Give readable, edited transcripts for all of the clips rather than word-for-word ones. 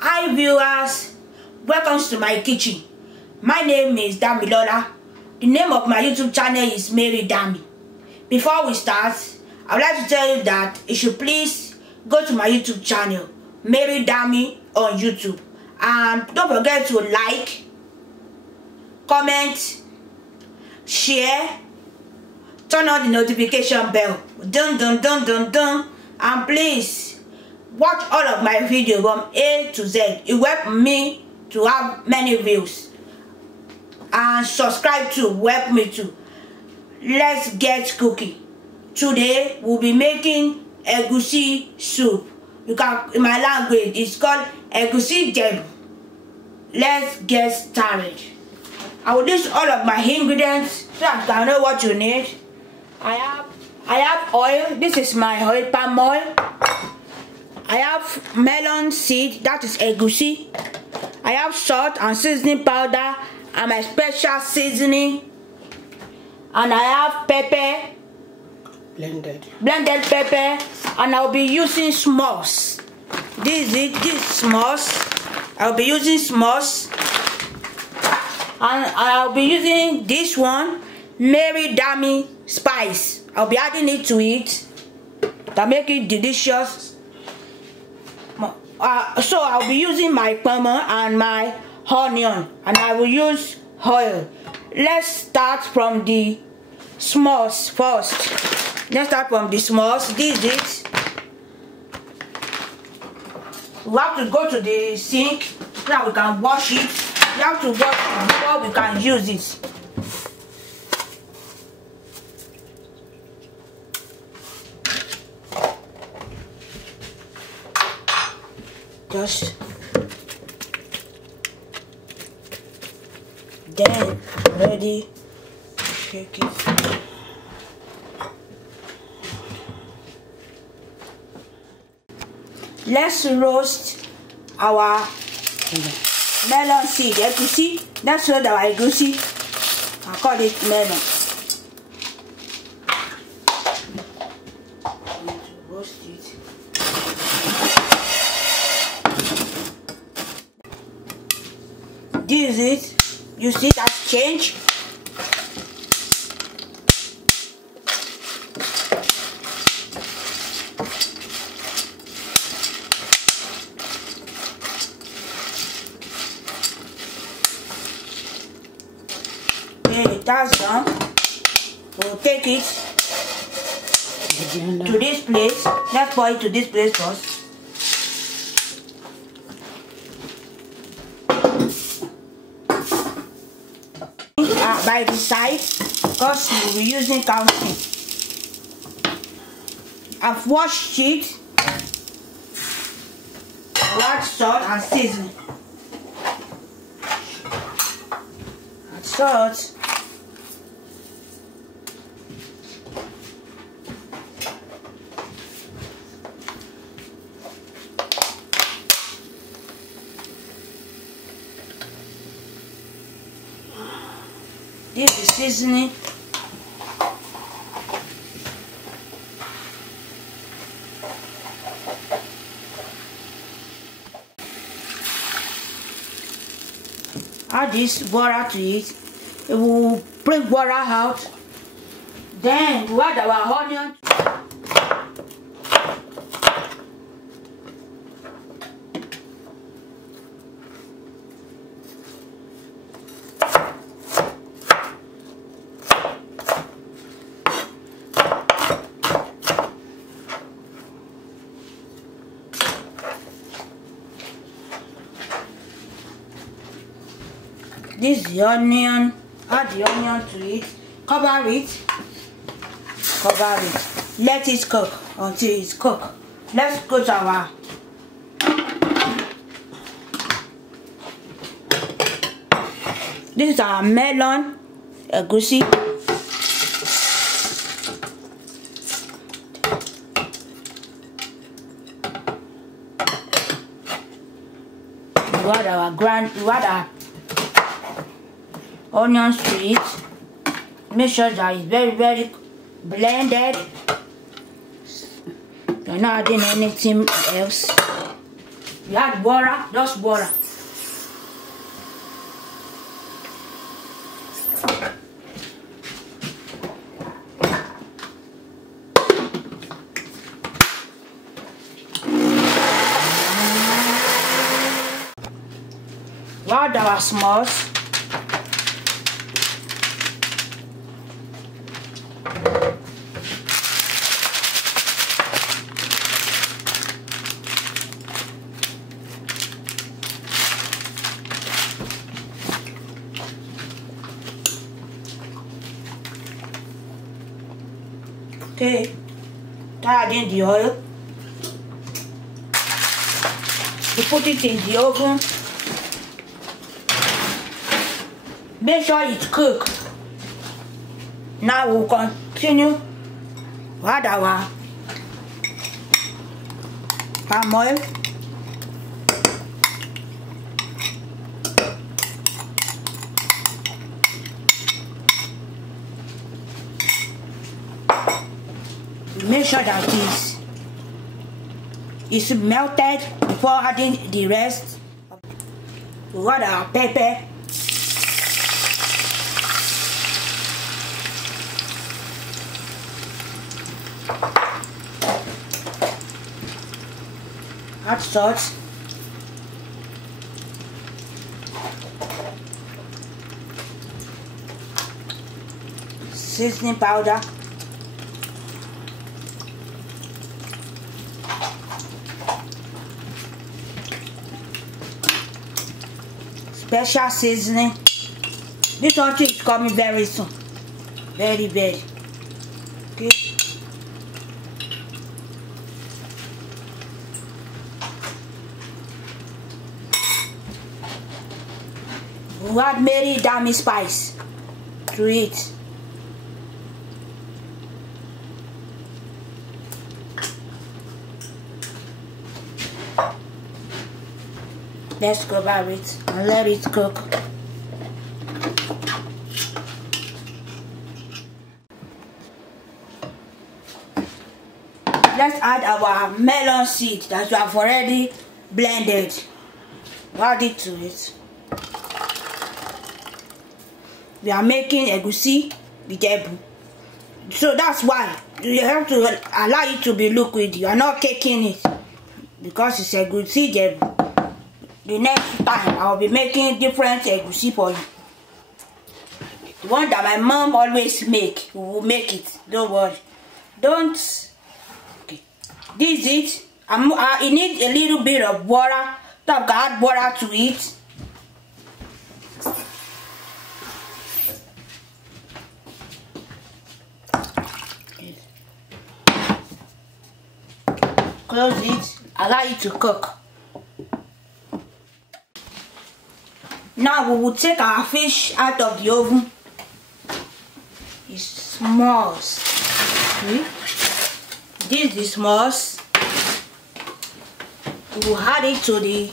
Hi viewers, welcome to my kitchen. My name is Damilola. The name of my YouTube channel is Mary Dami. Before we start, I would like to tell you that you should please go to my YouTube channel, Mary Dami on YouTube. And don't forget to like, comment, share, turn on the notification bell. Dun dun dun dun dun. And please watch all of my videos from A to Z. It will help me to have many views. And subscribe to help me too. Let's get cooking. Today we'll be making egusi soup. You can, in my language, it's called Egusi In. Let's get started. I will list all of my ingredients so that you can know what you need. I have oil. This is my oil, palm oil. I have melon seed, that is egusi. I have salt and seasoning powder and my special seasoning. And I have pepper. Blended pepper. And I'll be using s'mores. This is s'mores. I'll be using s'mores. And I'll be using this one, Mary Dami spice. I'll be adding it to it to make it delicious. So I'll be using my pepper and my onion, and I will use oil. Let's start from the s'mores first. Let's start from the s'mores. This is it. We have to go to the sink so that we can wash it. We have to wash it before we can use it. Just then ready, shake it. Let's roast our melon seed. Egusi. Let's roast our egusi. I call it melon. Roast it. This is it. You see that change? Okay, that's done. We'll take it to this place. Let's pour it to this place first. By the side, because we'll be using counting. I've washed it. Add salt and seasoning. Add salt. This is seasoning. Add this water to it. It will bring water out. Then we add our onion. This is the onion. Add the onion to it. Cover it. Cover it. Let it cook until it's cooked. Let's go to our this is our melon egusi. We add our onions to it. Make sure that it's very blended. You're not adding anything else. You add water, just water. We add our smalls. Okay, add in the oil. You put it in the oven. Make sure it's cooked. Now we'll continue to add our palm oil. Make sure that it's melted before adding the rest. We add our pepper. Add salt. Seasoning powder. Special seasoning. This one is coming very soon. Very. Okay. We add Mary Dami spice to it. Let's cover it and let it cook. Let's add our melon seed that we have already blended. Add it to it. We are making egusi with ebu. So that's why you have to allow it to be liquid. You are not caking it because it's egusi ebu. The next time I will be making different egusi for you. The one that my mom always make, we will make it. Don't worry. Don't. Okay. This is it. I need a little bit of water. So I can add water to it. Close it. Allow it to cook. Now we will take our fish out of the oven. It's smalls. See? This is the smalls. We will add it to the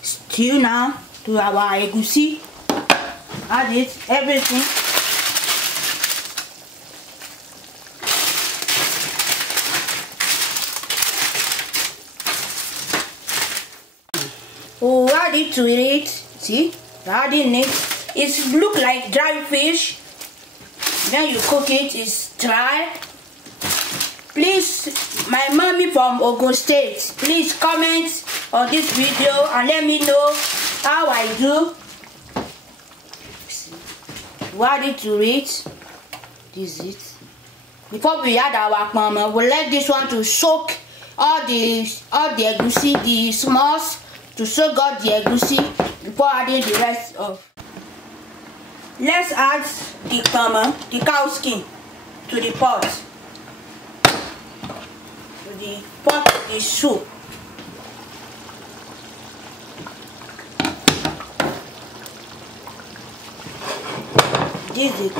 stew now, to our egusi. Add it, everything. We'll add it to it. See, adding it. It look like dry fish. When you cook it, it's dry. Please, my mommy from Ogun State, please comment on this video and let me know how I do. We'll add it to it. This is it. Before we add our mama, we'll let this one to soak all the egusi, the smalls, to soak out the egusi before adding the rest of. Let's add the cow skin to the pot. To the pot of the soup. This is it.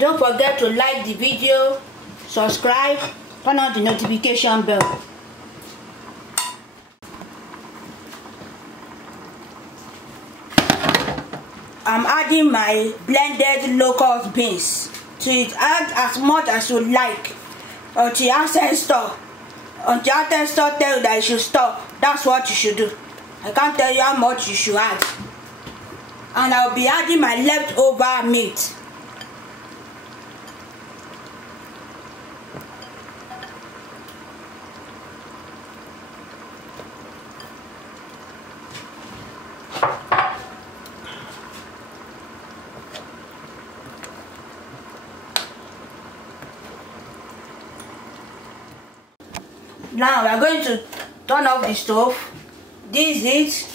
Don't forget to like the video, subscribe, turn on the notification bell. I'm adding my blended locust beans to it. Add as much as you like until your ancestor tell you that you should stop. That's what you should do. I can't tell you how much you should add. And I'll be adding my leftover meat. Now we are going to turn off the stove. This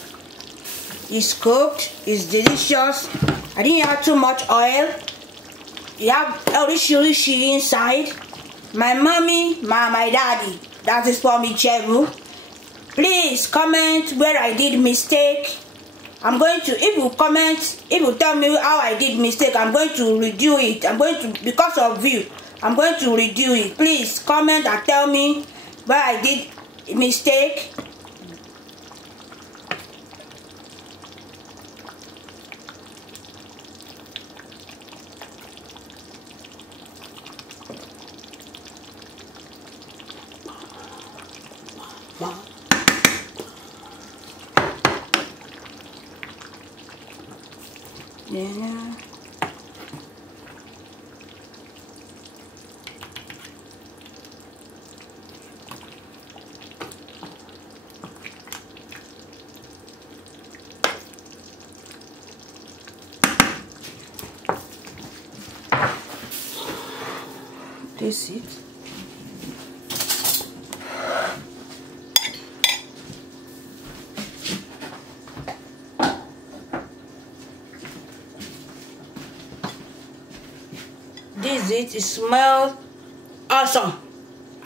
is cooked, it's delicious. I didn't add too much oil. You have rishi inside. My mommy, my daddy, that is for me, Cheru. Please comment where I did mistake. I'm going to, if you tell me how I did mistake, I'm going to redo it. Because of you, I'm going to redo it. Please comment and tell me where I did a mistake. Yeah. This it. It smells awesome.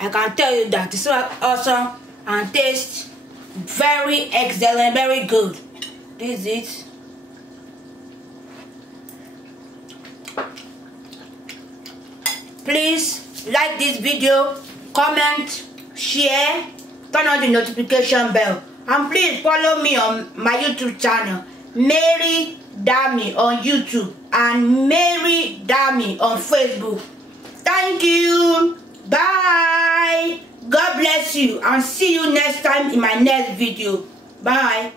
I can tell you that it smells awesome and tastes very excellent, very good. This is it. Please like this video, comment, share, turn on the notification bell, and please follow me on my YouTube channel, Mary Dami on YouTube and Mary Dami on Facebook. Thank you. Bye. God bless you and see you next time in my next video. Bye.